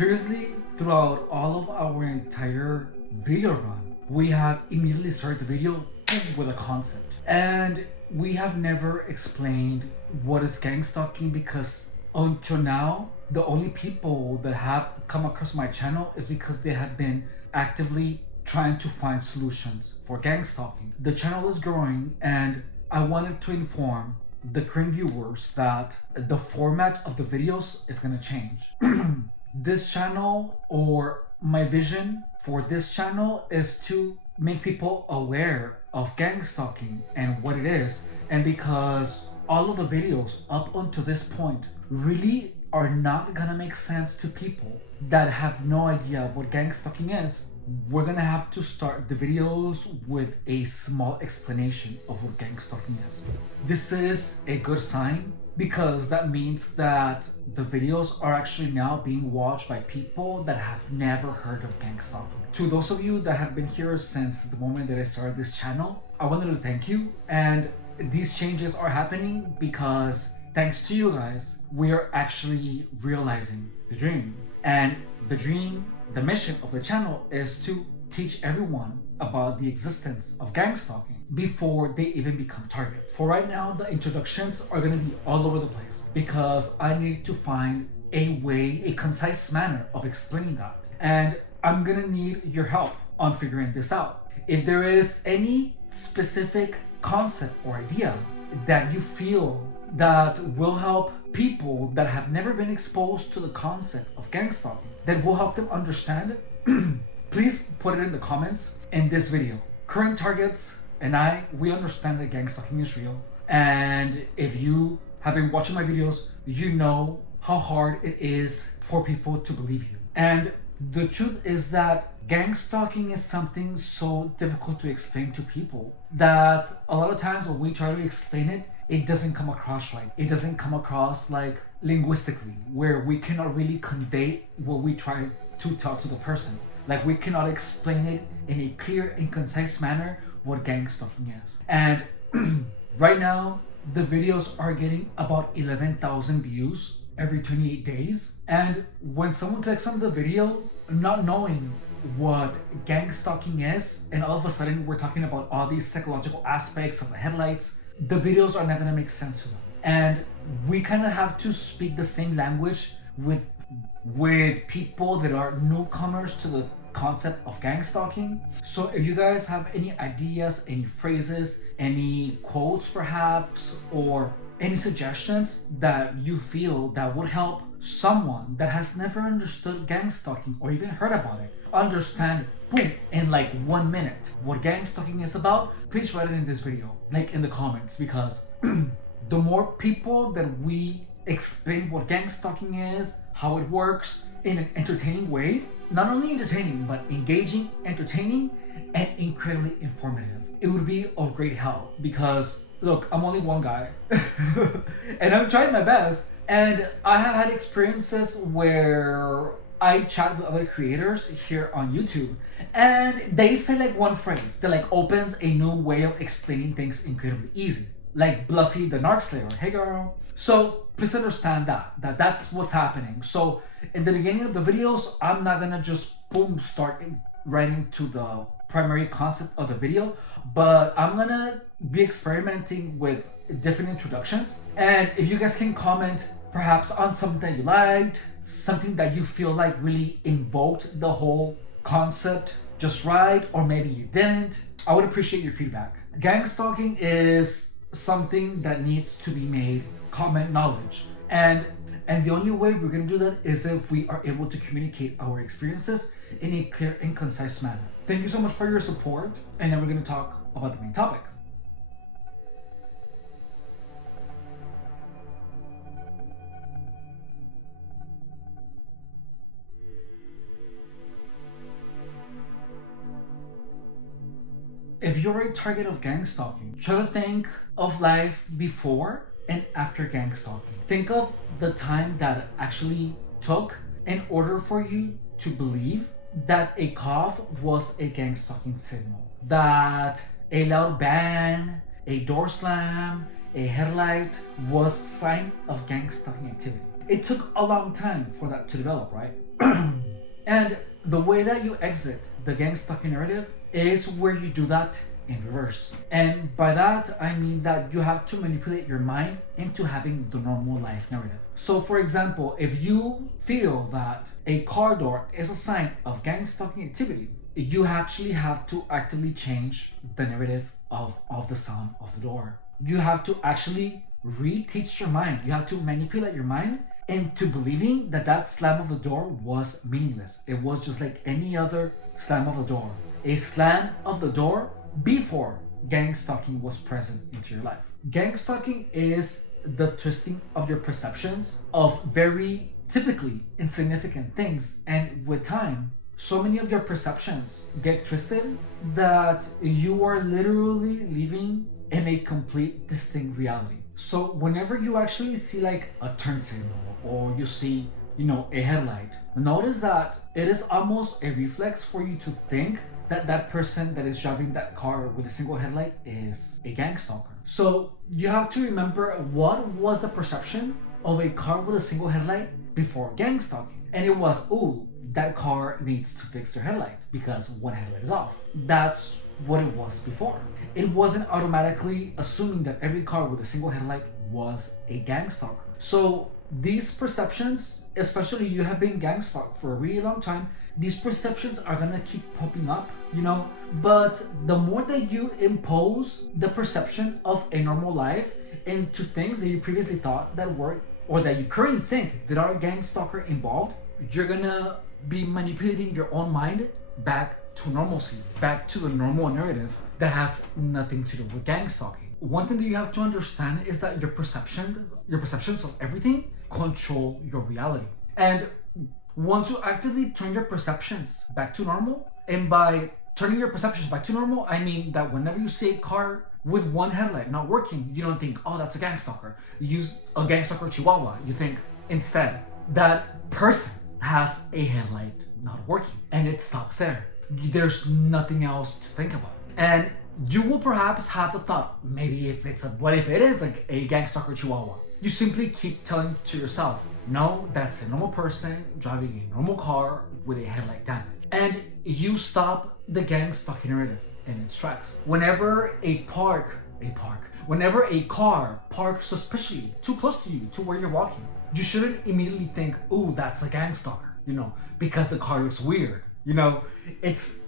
Previously, throughout all of our entire video run, we have immediately started the video with a concept. And we have never explained what is gang stalking because until now, the only people that have come across my channel is because they have been actively trying to find solutions for gang stalking. The channel is growing and I wanted to inform the current viewers that the format of the videos is going to change. This channel, or my vision for this channel, is to make people aware of gang stalking and what it is. And because all of the videos up until this point really are not gonna make sense to people that have no idea what gang stalking is, we're gonna have to start the videos with a small explanation of what gang stalking is. This is a good sign because that means that the videos are actually now being watched by people that have never heard of gang stalking. To those of you that have been here since the moment that I started this channel, I wanted to thank you. And these changes are happening because thanks to you guys, we are actually realizing the dream. And the dream, the mission of the channel is to teach everyone about the existence of gang stalking before they even become targets. For right now, the introductions are going to be all over the place because I need to find a way, a concise manner of explaining that. And I'm going to need your help on figuring this out. If there is any specific concept or idea that you feel that will help people that have never been exposed to the concept of gang stalking, that will help them understand, please put it in the comments in this video. Current targets and we understand that gang stalking is real. And if you have been watching my videos, you know how hard it is for people to believe you. And the truth is that gang stalking is something so difficult to explain to people that a lot of times when we try to explain it, it doesn't come across right. It doesn't come across like linguistically, where we cannot really convey what we try to tell to the person. Like we cannot explain it in a clear and concise manner what gang stalking is. And right now, the videos are getting about 11,000 views every 28 days. And when someone clicks on the video, not knowing what gang stalking is, and all of a sudden we're talking about all these psychological aspects of the headlights, the videos are not gonna make sense to them. And we kind of have to speak the same language with people that are newcomers to the concept of gang stalking. So if you guys have any ideas, any phrases, any quotes perhaps, or any suggestions that you feel that would help someone that has never understood gang stalking or even heard about it understand, boom, in like 1 minute what gang stalking is about, please write it in this video, like in the comments, because the more people that we explain what gang stalking is, how it works in an entertaining way, not only entertaining, but engaging, entertaining, and incredibly informative, it would be of great help. Because look, I'm only one guy and I'm trying my best, and I have had experiences where I chat with other creators here on YouTube and they say like one phrase that like opens a new way of explaining things incredibly easy, like Bluffy the Narc Slayer, hey girl. So please understand that's what's happening. So in the beginning of the videos, I'm not gonna just boom start right into the primary concept of the video, but I'm gonna be experimenting with different introductions. And if you guys can comment perhaps on something that you liked, something that you feel like really invoked the whole concept just right, or maybe you didn't, I would appreciate your feedback. Gang stalking is something that needs to be made common knowledge, and the only way we're going to do that is if we are able to communicate our experiences in a clear and concise manner. Thank you so much for your support, and now we're going to talk about the main topic. If you're a target of gang stalking, try to think of life before and after gang stalking. Think of the time that it actually took in order for you to believe that a cough was a gang stalking signal, that a loud bang, a door slam, a headlight was sign of gang stalking activity. it took a long time for that to develop, right? And the way that you exit the gang stalking narrative is where you do that in reverse. And by that, I mean that you have to manipulate your mind into having the normal life narrative. So for example, if you feel that a car door is a sign of gang stalking activity, you actually have to actively change the narrative of the sound of the door. You have to actually reteach your mind. You have to manipulate your mind into believing that that slam of the door was meaningless. It was just like any other slam of the door. A slam of the door before gang stalking was present into your life. Gang stalking is the twisting of your perceptions of very typically insignificant things, and with time, so many of your perceptions get twisted that you are literally living in a complete distinct reality. So whenever you actually see like a turn signal or you see, a headlight, notice that it is almost a reflex for you to think that that person that is driving that car with a single headlight is a gang stalker. So you have to remember what was the perception of a car with a single headlight before gang stalking. And it was, oh, that car needs to fix their headlight because one headlight is off. That's what it was before. It wasn't automatically assuming that every car with a single headlight was a gang stalker. So these perceptions, especially you have been gang stalked for a really long time, these perceptions are gonna keep popping up, but the more that you impose the perception of a normal life into things that you previously thought that were, or that you currently think that are gang stalker involved, you're gonna be manipulating your own mind back to normalcy, back to the normal narrative that has nothing to do with gang stalking. One thing that you have to understand is that your perceptions of everything control your reality. And once you actively turn your perceptions back to normal, and by turning your perceptions back to normal, I mean that whenever you see a car with one headlight not working, you don't think, oh, that's a gang stalker. You use a gang stalker chihuahua. You think instead that person has a headlight not working, and it stops there. There's nothing else to think about. And you will perhaps have the thought, what if it is like a gang stalker chihuahua? You simply keep telling to yourself, no, that's a normal person driving a normal car with a headlight damage. And you stop the gang stalking narrative in its tracks. Whenever a car parks suspiciously too close to you, to where you're walking, you shouldn't immediately think, ooh, that's a gang stalker, because the car looks weird.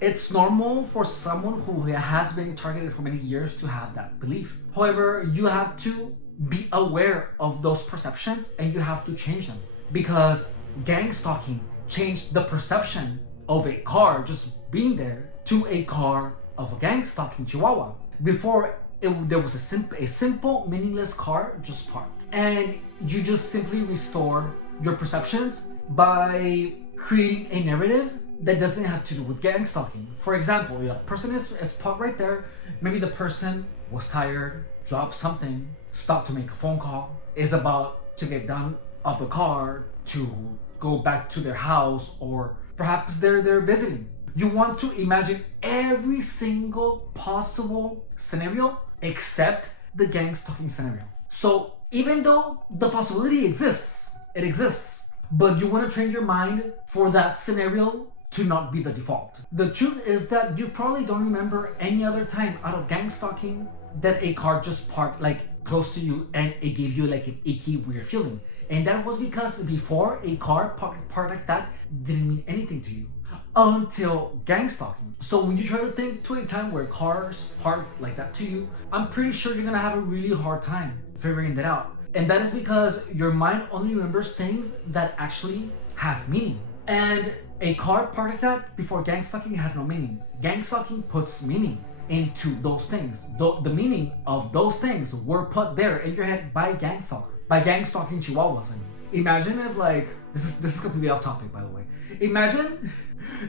It's normal for someone who has been targeted for many years to have that belief. However, you have to be aware of those perceptions and you have to change them, because gang stalking changed the perception of a car just being there to a car of a gang stalking chihuahua. Before, there was a simple meaningless car just parked, and you just simply restore your perceptions by creating a narrative that doesn't have to do with gang stalking. For example, the person is parked right there. Maybe the person was tired, dropped something, stopped to make a phone call, is about to get done off the car to go back to their house, or perhaps they're visiting. You want to imagine every single possible scenario except the gang stalking scenario. So even though the possibility exists, it exists, but you want to train your mind for that scenario to not be the default. The truth is that you probably don't remember any other time out of gang stalking that a car just parked like close to you and it gave you like an icky, weird feeling. And that was because before, a car parked like that didn't mean anything to you until gang stalking. So when you try to think to a time where cars park like that to you, I'm pretty sure you're gonna have a really hard time figuring that out. And that is because your mind only remembers things that actually have meaning. And a car parked like that before gang stalking had no meaning. Gang stalking puts meaning into those things. The meaning of those things were put there in your head by gang stalker, by gang stalking chihuahuas. I mean, imagine if this is completely off topic, by the way. Imagine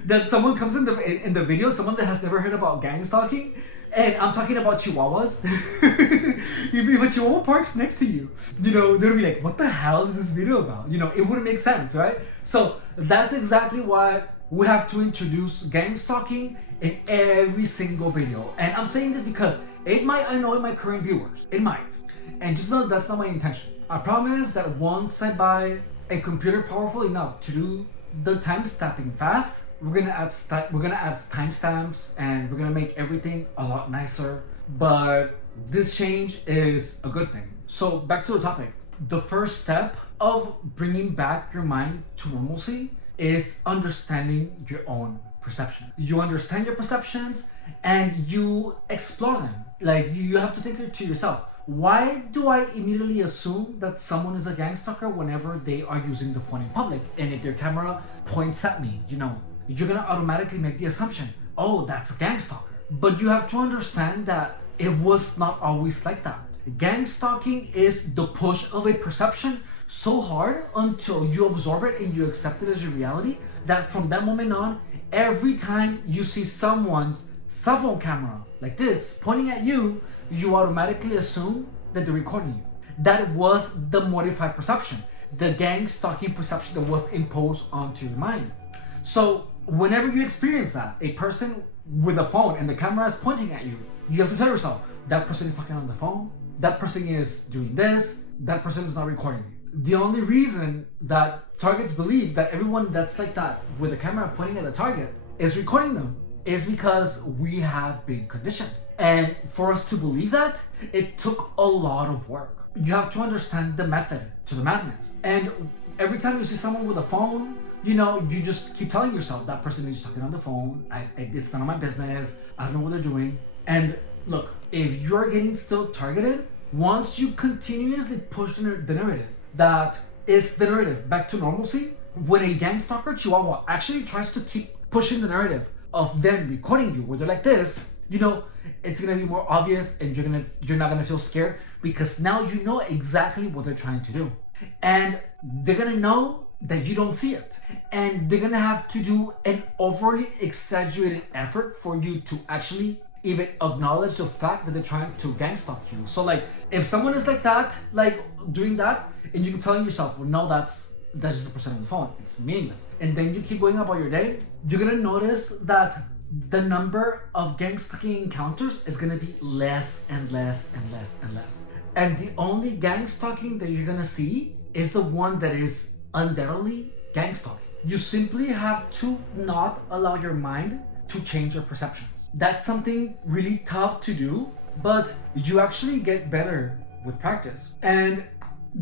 that someone comes in the video, someone that has never heard about gang stalking, and I'm talking about chihuahuas. If a chihuahua parks next to you, they'll be like, what the hell is this video about? It wouldn't make sense, right? So that's exactly why we have to introduce gang stalking in every single video. And I'm saying this because it might annoy my current viewers. It might. And just know that's not my intention. I promise that once I buy a computer powerful enough to do the timestamping fast, we're gonna add timestamps and we're gonna make everything a lot nicer. But this change is a good thing. So back to the topic. The first step of bringing back your mind to normalcy is understanding your own perception. You understand your perceptions and you explore them. Like you have to think to yourself, why do I immediately assume that someone is a gang stalker whenever they are using the phone in public? And if their camera points at me, you're gonna automatically make the assumption, oh, that's a gang stalker. But you have to understand that it was not always like that. Gang stalking is the push of a perception so hard until you absorb it and you accept it as your reality, that from that moment on, every time you see someone's cell phone camera like this pointing at you, you automatically assume that they're recording you. That was the modified perception, the gang stalking perception that was imposed onto your mind. So whenever you experience that, a person with a phone and the camera is pointing at you, you have to tell yourself, that person is talking on the phone, that person is doing this, that person is not recording me. The only reason that targets believe that everyone that's like that with a camera pointing at the target is recording them is because we have been conditioned. And for us to believe that, it took a lot of work. You have to understand the method to the madness. And every time you see someone with a phone, you just keep telling yourself, that person is talking on the phone, it's none of my business, I don't know what they're doing. And look, if you're getting still targeted, once you continuously push the narrative, that is the narrative back to normalcy, when a gang stalker chihuahua actually tries to keep pushing the narrative of them recording you where they're like this, it's gonna be more obvious and you're not gonna feel scared, because now you know exactly what they're trying to do. And they're gonna know that you don't see it. And they're gonna have to do an overly exaggerated effort for you to actually even acknowledge the fact that they're trying to gang stalk you. So like, if someone is like that, like doing that, and you're telling yourself, well, no, that's just a person on the phone, it's meaningless. And then you keep going about your day, you're gonna notice that the number of gang stalking encounters is gonna be less and less and less and less. And the only gang stalking that you're gonna see is the one that is undoubtedly gang stalking. You simply have to not allow your mind to change your perceptions. That's something really tough to do, but you actually get better with practice. And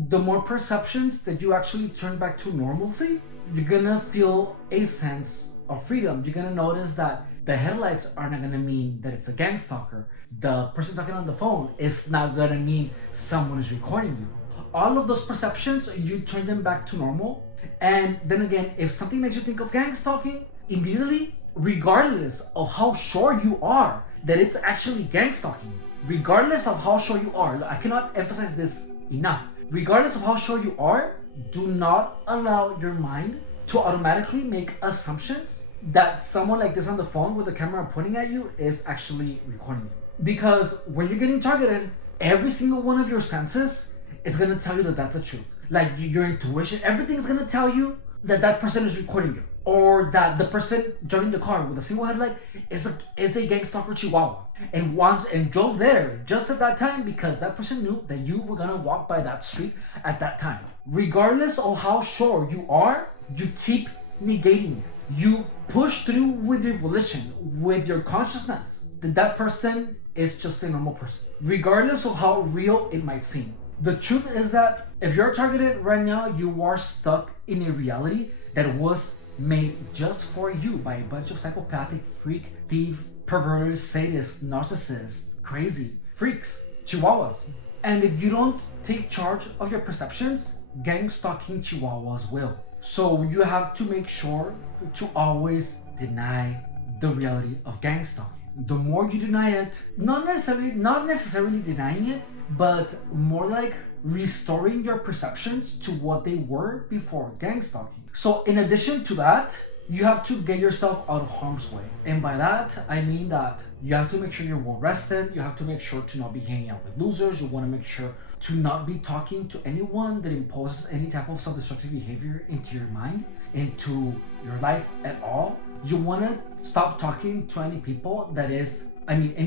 the more perceptions that you actually turn back to normalcy, you're gonna feel a sense of freedom. You're gonna notice that the headlights are not gonna mean that it's a gang stalker. The person talking on the phone is not gonna mean someone is recording you. All of those perceptions, you turn them back to normal. And then again, if something makes you think of gang stalking, immediately, regardless of how sure you are that it's actually gang stalking, regardless of how sure you are, I cannot emphasize this enough, regardless of how sure you are, do not allow your mind to automatically make assumptions that someone like this on the phone with the camera pointing at you is actually recording you. Because when you're getting targeted, every single one of your senses is gonna tell you that that's the truth. Like your intuition, everything's gonna tell you that that person is recording you, or that the person driving the car with a single headlight is a gang stalker chihuahua and drove there just at that time because that person knew that you were gonna walk by that street at that time. Regardless of how sure you are, you keep negating it. You push through with your volition, with your consciousness, that that person is just a normal person, regardless of how real it might seem. The truth is that if you're targeted right now, you are stuck in a reality that was made just for you by a bunch of psychopathic, freak, thief, perverted, sadist, narcissist, crazy freaks, chihuahuas. And if you don't take charge of your perceptions, gang stalking chihuahuas will. So you have to make sure to always deny the reality of gang stalking. The more you deny it, not necessarily denying it, but more like restoring your perceptions to what they were before gang stalking. So in addition to that, you have to get yourself out of harm's way. And by that, I mean that you have to make sure you're well rested. You have to make sure to not be hanging out with losers. You want to make sure to not be talking to anyone that imposes any type of self-destructive behavior into your mind, into your life at all. You want to stop talking to any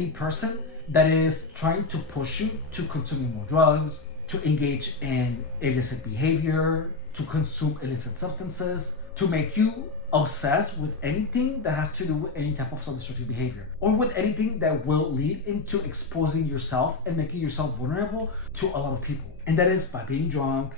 person that is trying to push you to consuming more drugs, to engage in illicit behavior, to consume illicit substances, to make you obsessed with anything that has to do with any type of self-destructive behavior, or with anything that will lead into exposing yourself and making yourself vulnerable to a lot of people. And that is by being drunk,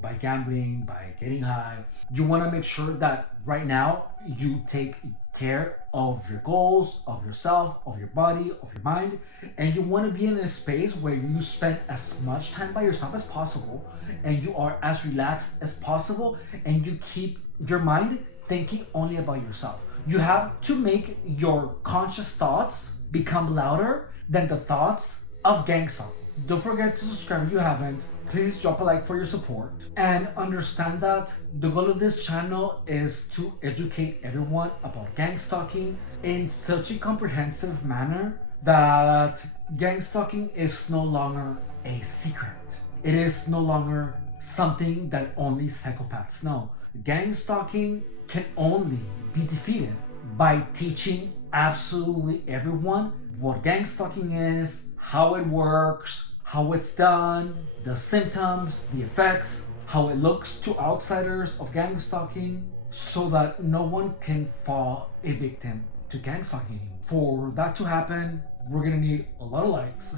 by gambling, by getting high. You want to make sure that right now you take care of your goals, of yourself, of your body, of your mind, and you want to be in a space where you spend as much time by yourself as possible, and you are as relaxed as possible, and you keep your mind thinking only about yourself. You have to make your conscious thoughts become louder than the thoughts of gang stalking. Don't forget to subscribe if you haven't. Please drop a like for your support. And understand that the goal of this channel is to educate everyone about gang stalking in such a comprehensive manner that gang stalking is no longer a secret. It is no longer something that only psychopaths know. Gang stalking can only be defeated by teaching absolutely everyone what gang stalking is, how it works, how it's done, the symptoms, the effects, how it looks to outsiders of gang stalking, so that no one can fall a victim to gang stalking. For that to happen, we're gonna need a lot of likes,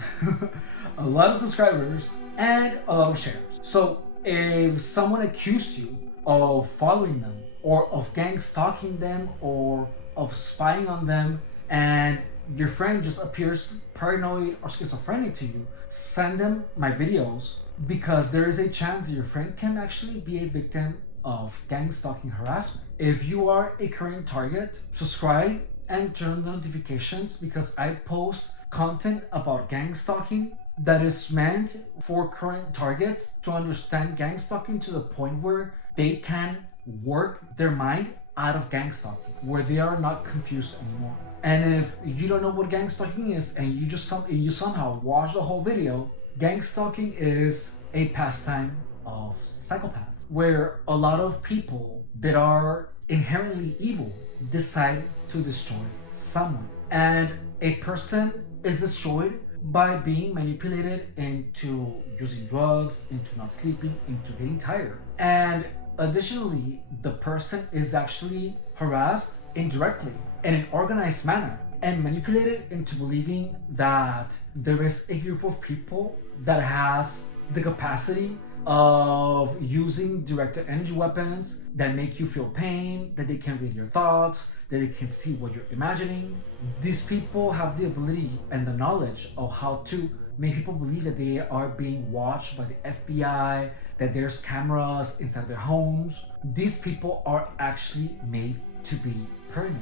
a lot of subscribers, and a lot of shares. So if someone accused you of following them, or of gang stalking them, or of spying on them, and your friend just appears paranoid or schizophrenic to you, send them my videos, because there is a chance that your friend can actually be a victim of gang stalking harassment. If you are a current target, subscribe and turn on the notifications, because I post content about gang stalking that is meant for current targets to understand gang stalking to the point where they can work their mind out of gang stalking, where they are not confused anymore. And if you don't know what gang stalking is, and you somehow watch the whole video, gang stalking is a pastime of psychopaths, where a lot of people that are inherently evil decide to destroy someone. And a person is destroyed by being manipulated into using drugs, into not sleeping, into getting tired. And additionally, the person is actually harassed indirectly in an organized manner and manipulated into believing that there is a group of people that has the capacity of using directed energy weapons that make you feel pain, that they can read your thoughts, that they can see what you're imagining. These people have the ability and the knowledge of how to make people believe that they are being watched by the FBI, that there's cameras inside their homes. These people are actually made to be paranoid.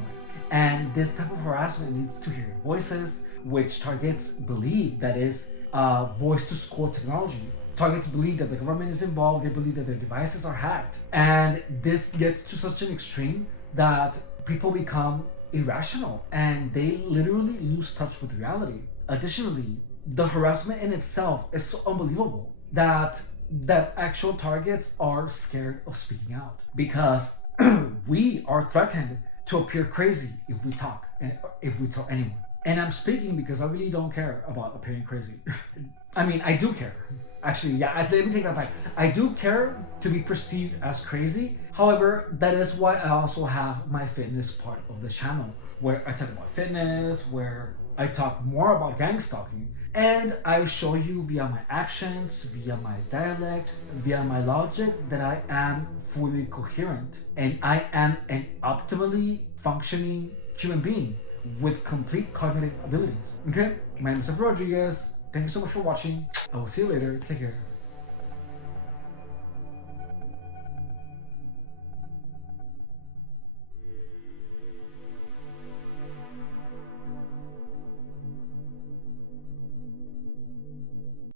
And this type of harassment leads to hearing voices, which targets believe that is voice to skull technology. Targets believe that the government is involved, they believe that their devices are hacked. And this gets to such an extreme that people become irrational and they literally lose touch with reality. Additionally, the harassment in itself is so unbelievable that actual targets are scared of speaking out, because we are threatened to appear crazy if we talk and if we tell anyone. And I'm speaking because I really don't care about appearing crazy. I mean, I do care. Actually, yeah, let me take that back. I do care to be perceived as crazy. However, that is why I also have my fitness part of the channel, where I talk about fitness, where I talk more about gang stalking, and I show you via my actions, via my dialect, via my logic, that I am fully coherent and I am an optimally functioning human being with complete cognitive abilities. Okay, my name is Rodriguez. Thank you so much for watching. I will see you later. Take care.